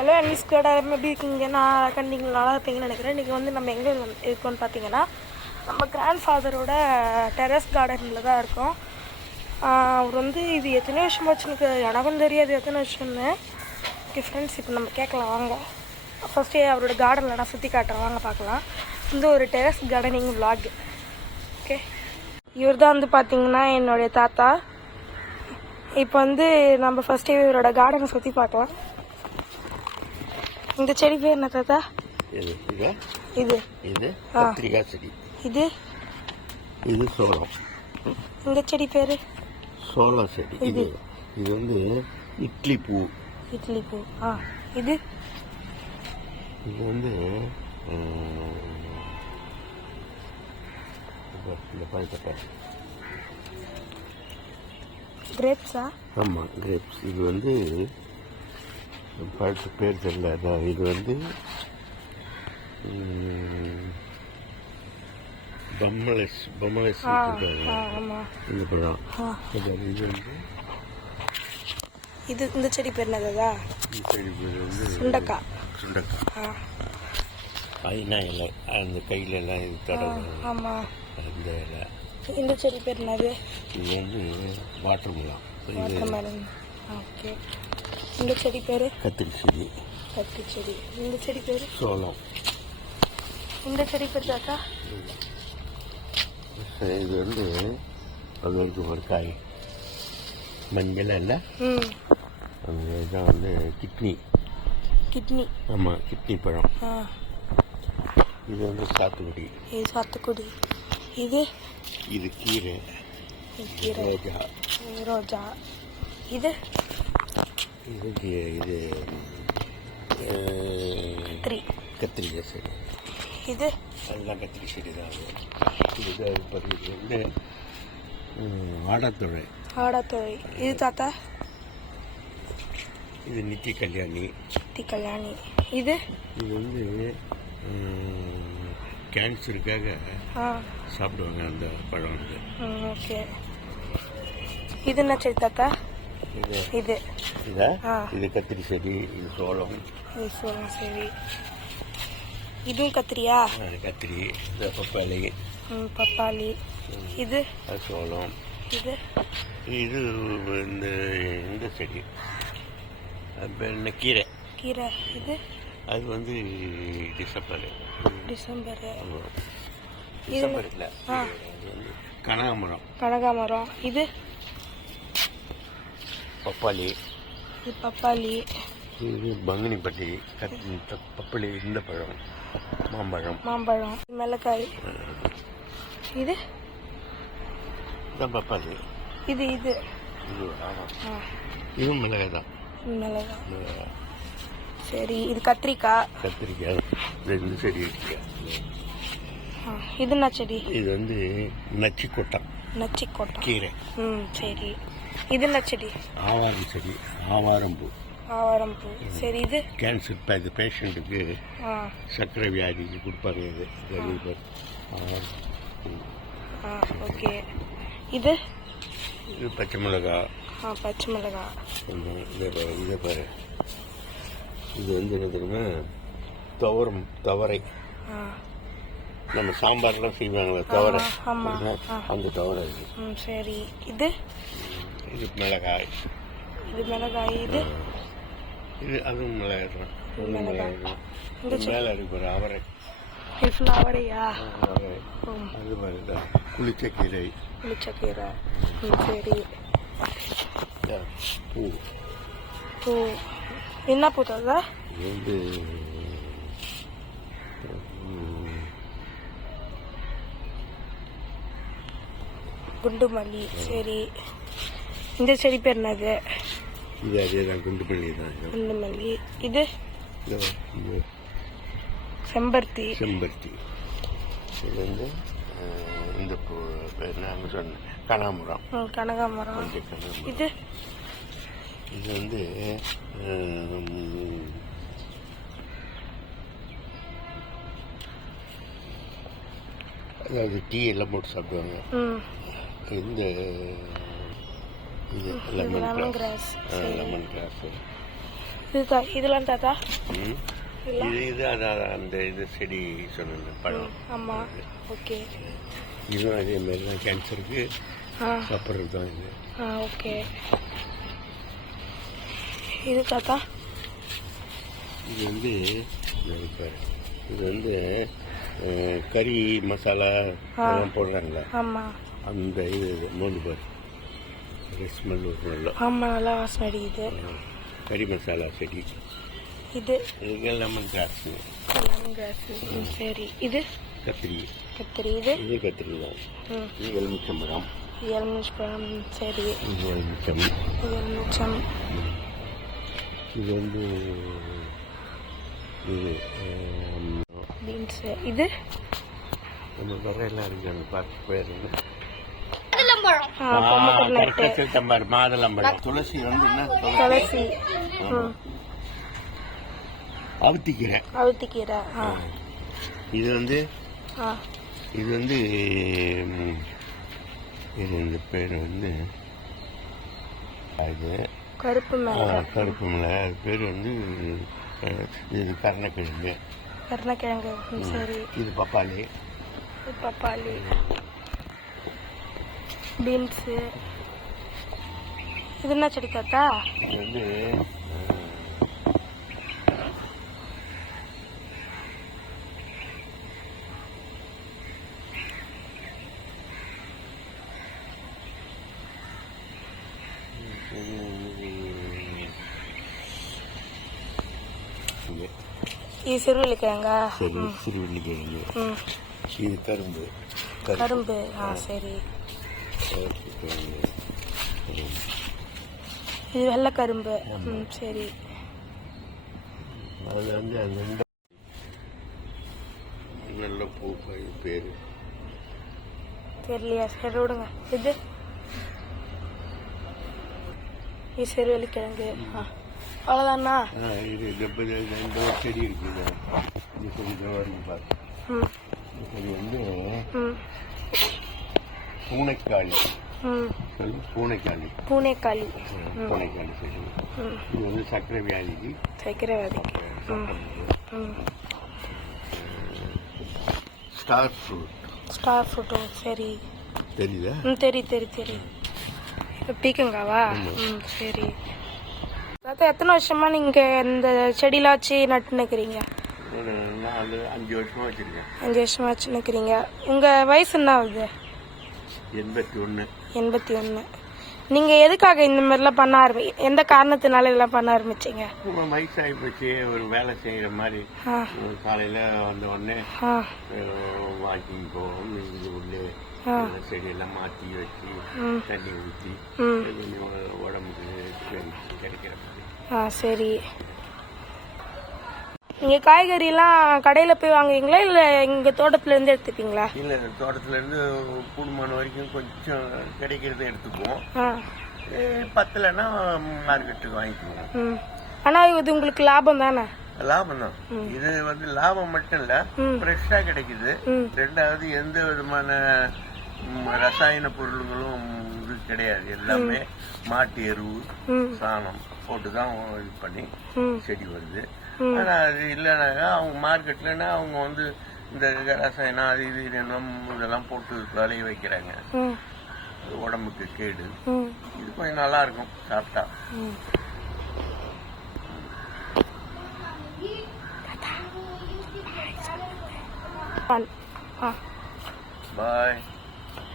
Hello and squad எப்படி இருக்கீங்க? நான் கண்டிப்பாக நல்லா இருப்பீங்கன்னு நினைக்கிறேன். இன்றைக்கி வந்து நம்ம எங்கே இருக்கோம்னு பார்த்தீங்கன்னா, நம்ம கிராண்ட் ஃபாதரோட டெரஸ் கார்டனில் தான் இருக்கோம். அவர் வந்து இது எத்தனை வருஷம் ஆச்சுன்னு எனக்கும் தெரியாது எத்தனை வருஷம்னு. ஓகே ஃப்ரெண்ட்ஸ், இப்போ நம்ம கேட்கலாம் வாங்க. ஃபஸ்ட்டே அவரோட கார்டனில் நான் சுற்றி காட்டுறேன், வாங்க பார்க்கலாம். இந்த ஒரு டெரஸ் கார்டனிங் விளாக். ஓகே, இவர் தான் வந்து பார்த்திங்கன்னா என்னுடைய தாத்தா. இப்போ வந்து நம்ம ஃபஸ்ட்டே இவரோட கார்டனை சுற்றி பார்க்கலாம். இந்த செடி பேர் என்ன தாத்தா? இது இது இது கத்திரிக்காய் செடி. இது இது சோளம். இந்த செடி பேரு சோளம் செடி. இது இது வந்து இட்லி பூ. இட்லி பூ. இது இது வந்து இந்த பழத்தை கிரேப்ஸா? ஆமாம், கிரேப்ஸ். இது வந்து பழத்து பேர் தெரியல. இது வந்து பொம்மலஸ் இந்த பழம். இது வந்து இந்த செடி பேர் என்னதா? இந்த செடி பேர் வந்து சுண்டக்காய். ஐநா இலை, அந்த கையில எல்லாம் இது தடவை. ஆமாம், அந்த இலை. இந்த செடி பேர் என்னது? இது வந்து வாட்டர் மெலன். வாட்டர்மெலன். ஓகே. இந்த செடி பேர் கத்திரி செடி. கத்திரி செடி. இந்த செடி பேர் சோளம். இந்த செடி பேர் தாத்தா? இது வந்து அது ஒரு காய் மஞ்சள் இல்லை, அதுதான் வந்து கிட்னி. கிட்னி. ஆமாம், கிட்னி பழம். இது வந்து சாத்துக்குடி. இது சாத்துக்குடி. இது இது கீரை. கீரை. ரோஜா. ரோஜா. இது இது இது கத்திரிக்காய் செடி. இது அதெல்லாம் கத்திரி செடி தான். இது வந்து ஆடாத்தொழை. ஆடாத்தொழை. இது தாத்தா? இது நித்திய கல்யாணி. நித்திய கல்யாணி. இது இது வந்து கேன்சருக்காக சாப்பிடுவாங்க அந்த பழம் வந்து. ஓகே. இது என்ன செடி தாத்தா? இது இது கத்திரி செடி. இது சோளம். இது சோளம் செடி. இதுவும் கத்திரியா? கத்திரி. இது பப்பாளி. பப்பாளி. இது சோளம். இது இது இந்த செடி என்ன கீரை. கீரை. இது அது வந்து டிசம்பர். இல்லை, கனகாமரம். கனகாமரம். இது பப்பாளி. இது பப்பாளி. இது பங்குனிப்பட்டி. பப்பாளி. இந்த பழம் மாம்பழம். மிளகாய். இது பப்பாளி. இது இது ஆமாம், இதுவும் மிளகாய் தான். மிளகாய். சரி, இது கத்திரிக்காய். ரெண்டு செடி இருக்கு. இது என்ன செடி? இது வந்து நச்சிக்கொட்டை கீரை. சரி, இது என்ன செடி? ஆவாரம் செடி. ஆவாரம்பூ. சரி, இது கேன்சர் இது பேஷண்ட்டுக்கு சர்க்கரை வியாதிக்கு கொடுப்பாரு. இது ஓகே. இது இது பச்சை மிளகாய். இதை பாரு. இது வந்து என்ன தெரியுமா? துவரை. நம்ம சாம்பார்லாம் செய்வாங்களே துவரை, அந்த துவரை இது. சரி, இது மிளகாய். இது அதுவும் மிளகாய் தான். மேலே இருக்கு அவரை. அவரையா? அது மாதிரி புளிச்ச கீரை. சரி. பூ. என்ன பூ தாத்தா? இது குண்டு மல்லி. சரி, இந்த செடி பேர் என்னது? இது அதேதான், குண்டு மல்லி. இது செம்பருத்தி. இது வந்து இந்த பூ நாங்கள் சொன்ன கனகாமரம். இது வந்து அதாவது டீ எல்லாம் போட்டு சாப்பிடுவாங்க. இந்த இது லெமன் கிராஸ். இதெல்லாம் தாத்தா ம். இது அதான் அந்த இது செடி சொன்ன பழம். ஆமாம். ஓகே. இதுவும் அதே மாதிரி தான் கேன்சருக்கு சாப்பிட்றது தான் இது. ஓகே. இது தாத்தா இது வந்து இது வந்து கறி மசாலா அதெல்லாம் போடுறாங்களா? ஆமாம். அந்த இது மோந்து பாரு, ஸ்மெல் ஒரு நல்லா. ஆமாம், நல்லா வாசனை அடிக்குது. கறி மசாலா செடி. இது லெமன் கிராஸ். Lemon grass. சரி. இது கத்திரி. இது கத்திரி தான். இது எலுமிச்சம்பழம். சரி. இது எலுமிச்சம். இது வந்து இது பீன்ஸ். இது நம்ம வரையெல்லாம் இருக்கு, அந்த பார்த்து போயிருங்க. மாதுளம்பழம். துளசி வந்து என்ன? துளசி. அவுத்திக்கீரை. இது வந்து இந்த பேர் வந்து அது கருப்பு மிளகாய். அது பேர் வந்து இது கருணக்கிழங்கு. சரி. இது பப்பாளி. பீன்ஸு. இது என்ன செடி தாத்தா? இது வந்து இது சிறுவள்ளிக்கிழங்கா? சிறுவள்ளிக்கிழங்கு. இது கரும்பு. சரி. இது வெள்ளை கரும்பு. சரி. அது வந்து அந்த நல்ல பூக்கள் பேரு தெரியலையா? சரி விடுங்க. இது சிறுவள்ளிக்கிழங்கு. அவ்வளோதானா? இது ரெண்டு செடி இருக்குது. இந்த செடி இருக்கு பாரு. இந்த செடி வந்து பூனைக்காளி. பூனைக்காளி செடி. இது வந்து சர்க்கரை வியாதிக்கு. Star fruit. சரி. தெரியுதா? தெரியும். பீக்கங்காவா? சரி. தாத்தா எத்தனை வருஷமா நீங்க இந்த செடியெல்லாம் வச்சு நட்டுனுக்கிறீங்க? 5 வருஷமா வச்சிருக்கேன். 5 வருஷமா வச்சுன்னுக்கிறீங்க. உங்க வயசு என்ன ஆகுது? 81. நீங்க எதுக்காக இந்த மாதிரிலாம் பண்ண எந்த காரணத்தினால இதெல்லாம் பண்ண ஆரம்பிச்சீங்க? வயசாகி போச்சு, ஒரு வேலை செய்யற மாதிரி. காலையில வந்த உடனே வாக்கிங் போவோம். உள்ளே செடியெல்லாம் மாற்றி வச்சு தண்ணி ஊற்றி உடம்புக்கு கிடைக்கிற மாதிரி. சரி. நீங்க காய்கறிலாம் கடையில போய் வாங்குவீங்களா இல்ல எங்க தோட்டத்துல இருந்து எடுத்துப்பீங்களா? இல்ல, தோட்டத்துல இருந்து கூடுமான வரைக்கும் கொஞ்சம் கிடைக்கிறத எடுத்துக்குவோம். பத்தலைன்னா மார்க்கெட்டுக்கு வாங்கிக்குவோம். ஆனா இது உங்களுக்கு லாபம் தானே? லாபம் தான். இது வந்து லாபம் மட்டும் இல்ல, ஃப்ரெஷ்ஷா கிடைக்குது. ரெண்டாவது எந்த விதமான ரசாயன பொருள்களும் இது கிடையாது. எல்லாமே மாட்டு எருவு, சாணம் போட்டுதான் இது பண்ணி செடி வருது. ஆனா அது இல்லைனாக்கா அவங்க மார்க்கெட்லன்னா அவங்க வந்து இந்த ரசாயனம் அது இது இதெல்லாம் போட்டு விளைய வைக்கிறாங்க. உடம்புக்கு கேடு. இது கொஞ்சம் நல்லா இருக்கும் சாப்பிட்டா. பாய்.